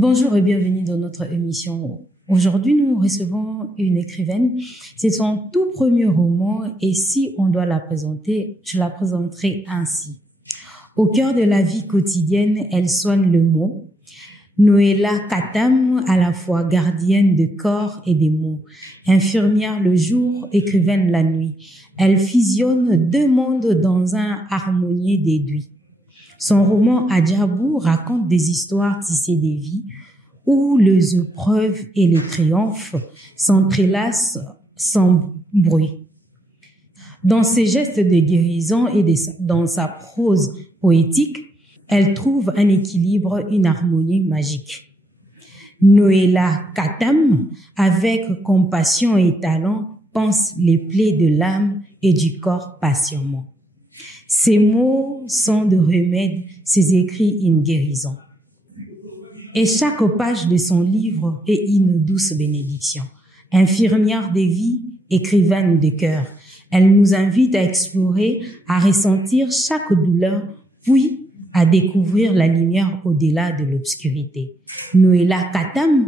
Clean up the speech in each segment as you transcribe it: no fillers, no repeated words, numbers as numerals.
Bonjour et bienvenue dans notre émission. Aujourd'hui, nous recevons une écrivaine. C'est son tout premier roman et si on doit la présenter, je la présenterai ainsi. Au cœur de la vie quotidienne, elle soigne le mot. Noéla Katam, à la fois gardienne de corps et des mots, infirmière le jour, écrivaine la nuit. Elle fusionne deux mondes dans un harmonieux déduit. Son roman Adjabou raconte des histoires tissées des vies où les épreuves et les triomphes s'entrelacent sans bruit. Dans ses gestes de guérison et dans sa prose poétique, elle trouve un équilibre, une harmonie magique. Noéla Katam, avec compassion et talent, pense les plaies de l'âme et du corps patiemment. Ses mots sont de remède, ses écrits une guérison. Et chaque page de son livre est une douce bénédiction. Infirmière des vies, écrivaine de cœur, elle nous invite à explorer, à ressentir chaque douleur, puis à découvrir la lumière au-delà de l'obscurité. Noéla Katam,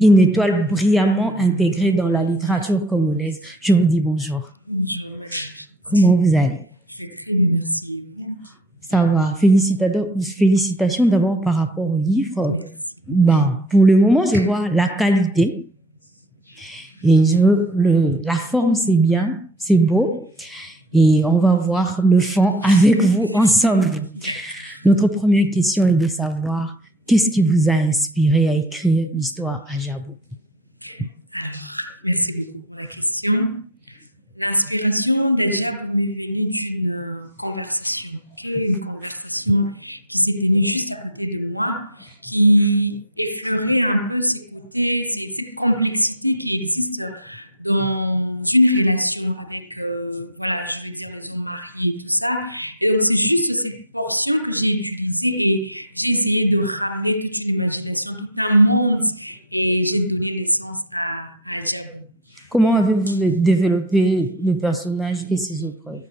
une étoile brillamment intégrée dans la littérature congolaise. Je vous dis bonjour. Bonjour. Comment vous allez? Ça va. Félicitations d'abord par rapport au livre. Pour le moment, je vois la qualité et la forme, c'est bien, c'est beau. Et on va voir le fond avec vous ensemble. Notre première question est de savoir qu'est-ce qui vous a inspiré à écrire l'histoire Adjabou? Alors, merci beaucoup pour la question. L'inspiration déjà vous est venue d'une conversation qui s'est tenue juste à côté de moi, qui effleurait un peu ces côtés, cette complexité qui existe dans une relation avec, je vais dire, son mari et tout ça. Et donc, c'est juste cette portion que j'ai utilisée et j'ai essayé de ramener toute une imagination, tout un monde, et j'ai donné naissance à Adjabou. Comment avez-vous développé le personnage et ses épreuves?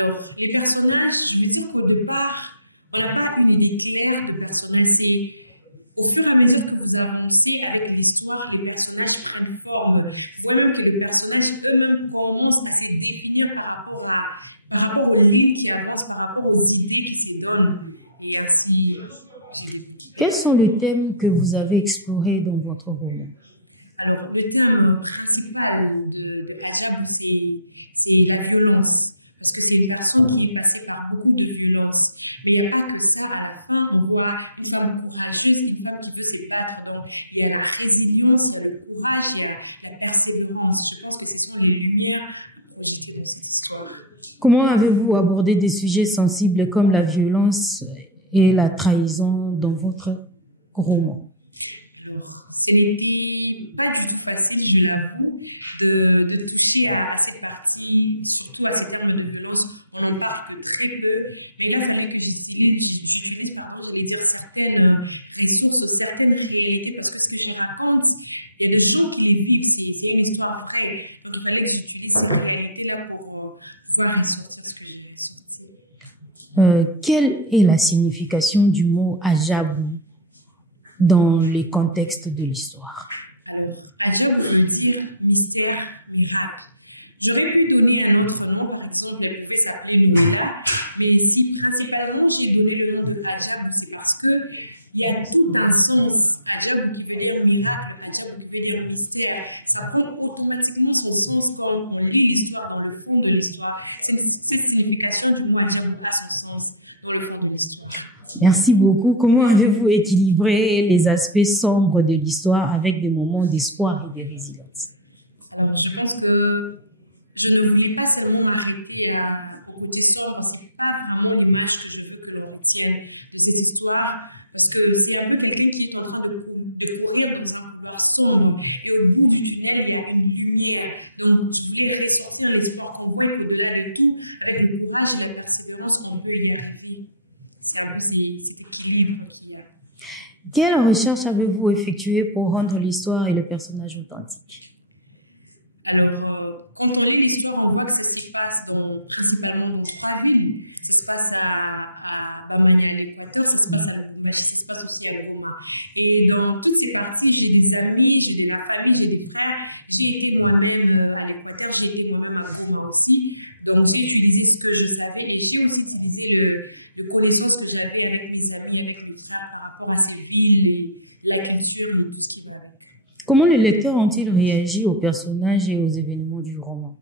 Alors, les personnages, je veux dire qu'au départ, on n'a pas une idée claire de personnages. C'est au fur et à mesure que vous avancez avec l'histoire, les personnages prennent forme. Voilà que les personnages eux-mêmes commencent à se définir par rapport aux lignes qui avancent, par rapport aux idées qui se donnent. Et ainsi. Quels sont les thèmes que vous avez explorés dans votre roman? Alors, le thème principal de Adjabou, c'est la violence. Parce que c'est une personne qui est passée par beaucoup de violences. Mais il n'y a pas que ça. À la fin, on voit une femme courageuse, une femme qui veut se battre. Donc, il y a la résilience, le courage, il y a la persévérance. Je pense que ce sont les lumières projetées dans cette histoire. Comment avez-vous abordé des sujets sensibles comme la violence et la trahison dans votre roman? Alors, c'est pas du tout facile, je l'avoue, de toucher à ces parties, surtout à ces termes de violence. On en parle très peu. Et là, il fallait que je finisse par utiliser certaines ressources, certaines réalités, parce que ce que je raconte, il y a des gens qui les vivent, il y a une histoire après. Donc, il fallait que j'utilise cette réalité-là pour pouvoir ressortir ce que j'ai ressorti. Quelle est la signification du mot Adjabou dans les contextes de l'histoire? Alors, Adjabou veut dire mystère, miracle. J'aurais pu donner un autre nom, par exemple, elle pouvait s'appeler Noéla, mais si principalement j'ai donné le nom de Adjabou, c'est parce qu'il y a tout un sens. Adjabou qui veut dire miracle, Adjabou qui veut dire mystère. Ça prend automatiquement son sens quand on lit l'histoire, dans le fond de l'histoire. Cette signification du mot Adjabou a son sens dans le fond de l'histoire. Merci beaucoup. Comment avez-vous équilibré les aspects sombres de l'histoire avec des moments d'espoir et de résilience? Alors, je pense que je ne voulais pas seulement m'arrêter à proposer sombre, parce que ce n'est pas vraiment l'image que je veux que l'on tienne de ces histoires, parce que c'est un peu quelqu'un qui est en train de courir dans un couloir sombre, et au bout du tunnel, il y a une lumière. Donc, je voulais ressortir l'espoir qu'on voit, et au-delà de tout, avec le courage et la persévérance qu'on peut y arriver. C'est un peu cet équilibre qu'il y a. Quelle recherche avez-vous effectuée pour rendre l'histoire et le personnage authentiques? Alors, quand on lit l'histoire, on voit ce qui se passe principalement dans 3 villes. Ça se passe à Bamani à l'Équateur, ça se passe à qui se passe aussi à Goma. Et dans toutes ces parties, j'ai des amis, j'ai de la famille, j'ai des frères. J'ai été moi-même à l'Équateur, j'ai été moi-même à Goma aussi. Donc j'ai utilisé ce que je savais et j'ai aussi utilisé le connaissance que j'avais avec mes amis, avec mes frères par rapport à ces villes, la culture, et tout ce qui va avec. Comment les lecteurs ont-ils réagi aux personnages et aux événements du roman?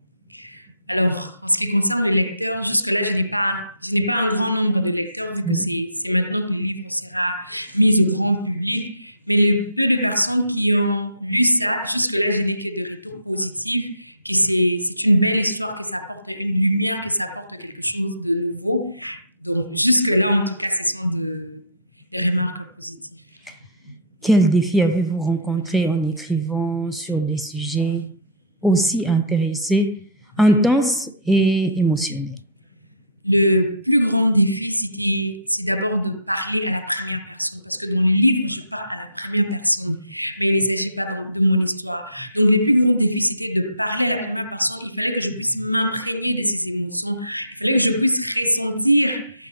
Alors, en ce qui concerne les lecteurs, jusque-là, je n'ai pas un grand nombre de lecteurs, donc c'est maintenant que le livre sera mis au grand public. Mais les peu de personnes qui ont lu ça, jusque-là, je n'ai fait de retour positif, que c'est une belle histoire, que ça apporte une lumière, que ça apporte quelque chose de nouveau. Donc, jusque-là, en tout cas, ce sont des remarques positives. Quels défis avez-vous rencontrés en écrivant sur des sujets aussi intéressés, intenses et émotionnels? Le plus grand défi, c'est d'abord de parler à la première personne. Parce que dans le livre, je parle à la première personne. Mais il ne s'agit pas de mon histoire. Donc, le plus gros défi, c'était de parler à la première personne. Il fallait que je puisse m'imprégner de ces émotions. Il fallait que je puisse ressentir.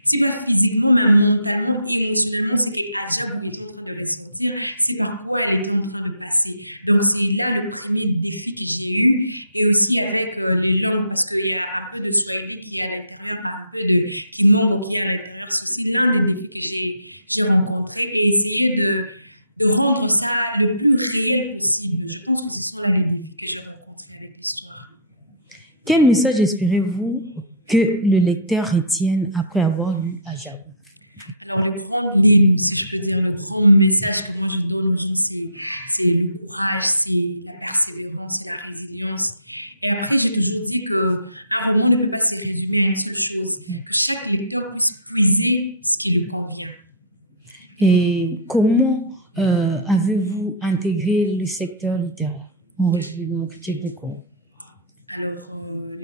C'est pas physiquement, mais mentalement et émotionnellement, c'est à Adjab où ils sont en train de ressentir, c'est par quoi elle est en train de passer. Donc c'est là le premier défi que j'ai eu, et aussi avec les langues, parce qu'il y a un peu de swahili qui est à l'intérieur, un peu de timon qui est à l'intérieur, parce que c'est l'un des défis que j'ai rencontré, et essayer de rendre ça le plus réel possible. Je pense que ce sont là les défis que j'ai rencontrés avec l'histoire. Quel message espérez-vous que le lecteur retienne après avoir lu Adjab? Alors, le grand livre, je veux dire, le grand message que moi je donne aux gens, c'est le courage, c'est la persévérance, c'est la résilience. Et après, je dis qu'à un moment, il ne peut pas se résumer à une seule chose. Que chaque lecteur puisse puiser ce qui lui convient. Et comment avez-vous intégré le secteur littéraire en recueillement critique des cours? Alors,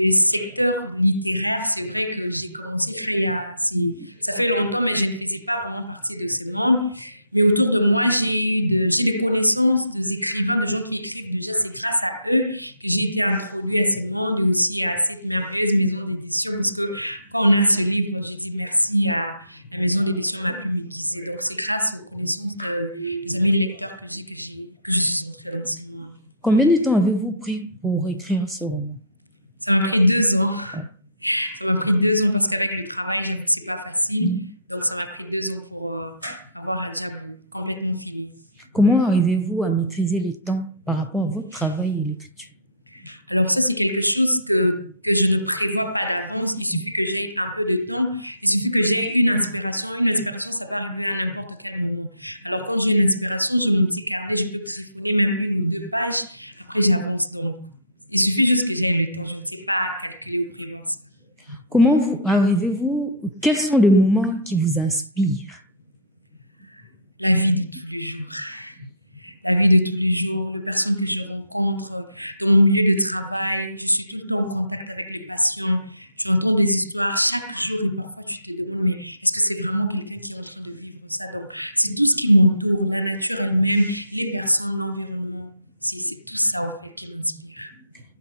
le secteur littéraire, c'est vrai que j'ai commencé ça fait longtemps, mais je ne faisais pas vraiment passer de ce monde. Mais autour de moi, j'ai des connaissances des écrivains, des gens qui écrivent déjà, c'est grâce à eux que j'ai été introduite à ce monde, et aussi à ces merveilleuses maisons d'édition, parce que quand on a ce livre, je dis merci à la maison d'édition La Plume. C'est grâce aux connaissances des amis lecteurs que je suis entrée dans ce monde. Combien de temps avez-vous pris pour écrire ce roman? Ça m'a pris 2 ans. Ça m'a pris 2 ans parce qu'avec le travail, c'est pas facile. Donc ça m'a pris 2 ans pour avoir Adjab complètement fini. Comment arrivez-vous à maîtriser les temps par rapport à votre travail et l'écriture? Alors ça, c'est quelque chose que je ne prévois pas d'avance. Il suffit que j'ai un peu de temps. Il suffit que j'ai une inspiration. Une inspiration, ça va arriver à n'importe quel moment. Alors quand j'ai une inspiration, je me dis carré, je peux scripter même 1 ou 2 pages. Après, j'avance dedans. Il suffit juste que j'ai le temps. Je ne sais pas calculer ou prévoir. Comment quels sont les moments qui vous inspirent? La vie de tous les jours. La vie de tous les jours, les personnes que je rencontre dans mon milieu de travail. Je suis tout le temps en contact avec les patients. J'entends des histoires chaque jour et parfois je me demande, mais est-ce que c'est vraiment quelqu'un qui est en train de vivre ça? C'est tout ce qui m'entoure, la nature elle-même, les personnes, l'environnement. C'est tout ça en fait qui m'inspire.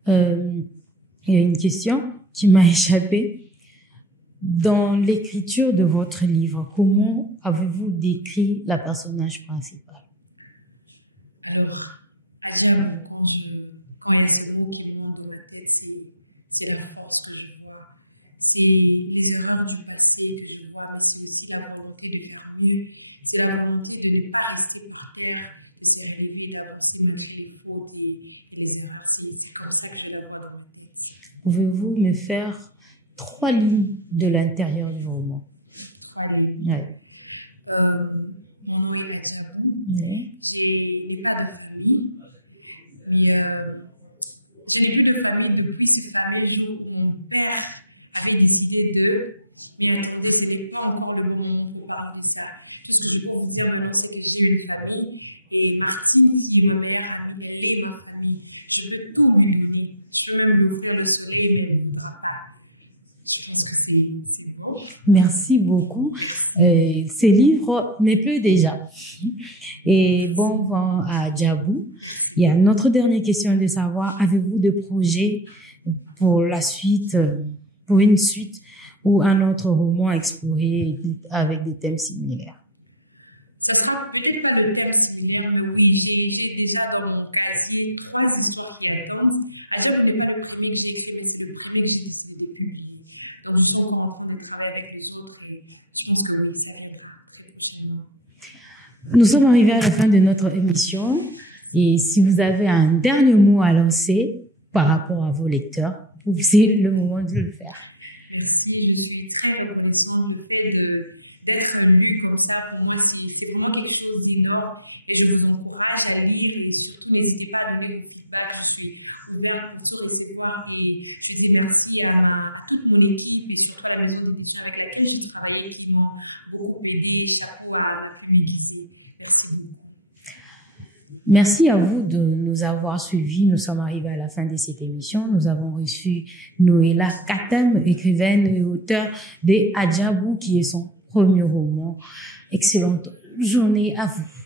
Il y a une question qui m'a échappé. Dans l'écriture de votre livre, comment avez-vous décrit la personnage principale? Alors, Adjab, quand il y a ce mot qui monte dans ma tête, c'est la force que je vois. C'est les erreurs du passé que je vois, mais c'est aussi la volonté de faire mieux. C'est la volonté de ne pas rester par terre, de se relever, d'avancer malgré les fautes et les erreurs. C'est comme ça que je la vois dans ma tête. Pouvez-vous me faire 3 lignes de l'intérieur du roman? 3 lignes. Ouais. Mon nom est Adjab. Ouais. Je n'ai pas de famille, mais je n'ai plus de famille depuis ce fameux jour où mon père avait décidé mais attendez, ce n'est pas encore le bon moment pour parler de ça. Tout ce que je peux vous dire maintenant, c'est que j'ai une famille, et Martine, qui est ma meilleure amie, elle est ma famille. Je peux tout lui donner. Je peux même lui offrir le soleil, mais elle ne voudra pas. Je pense que c'est bon. Merci beaucoup. Ces livres me plaisent déjà. Et bon vent à Adjabou. Il y a notre dernière question de savoir, avez-vous des projets pour la suite, pour une suite ou un autre roman à explorer avec des thèmes similaires? Ça sera peut-être pas le thème similaire, mais oui, j'ai déjà dans mon casier 3 histoires qui attendent. Adja n'est pas le premier que j'ai fait, mais c'est le premier que j'ai fait au début. Donc, je suis encore en train de travailler avec les autres et je pense que oui, ça viendra très prochainement. Nous sommes arrivés à la fin de notre émission et si vous avez un dernier mot à lancer par rapport à vos lecteurs, c'est le moment de le faire. Merci, je suis très reconnaissante de fait d'être venue comme ça. Pour moi, c'est vraiment quelque chose d'énorme et je vous encourage à lire et surtout n'hésitez pas à donner vos feedbacks. Je suis ouverte pour tout recevoir et je dis merci à toute mon équipe et surtout à la maison d'édition avec laquelle j'ai travaillé qui m'ont beaucoup aidé. Chapeau à ma publicité. Merci beaucoup. Merci à vous de nous avoir suivis. Nous sommes arrivés à la fin de cette émission. Nous avons reçu Noéla Katem, écrivaine et auteure de Adjabou, qui est son premier roman. Excellente journée à vous.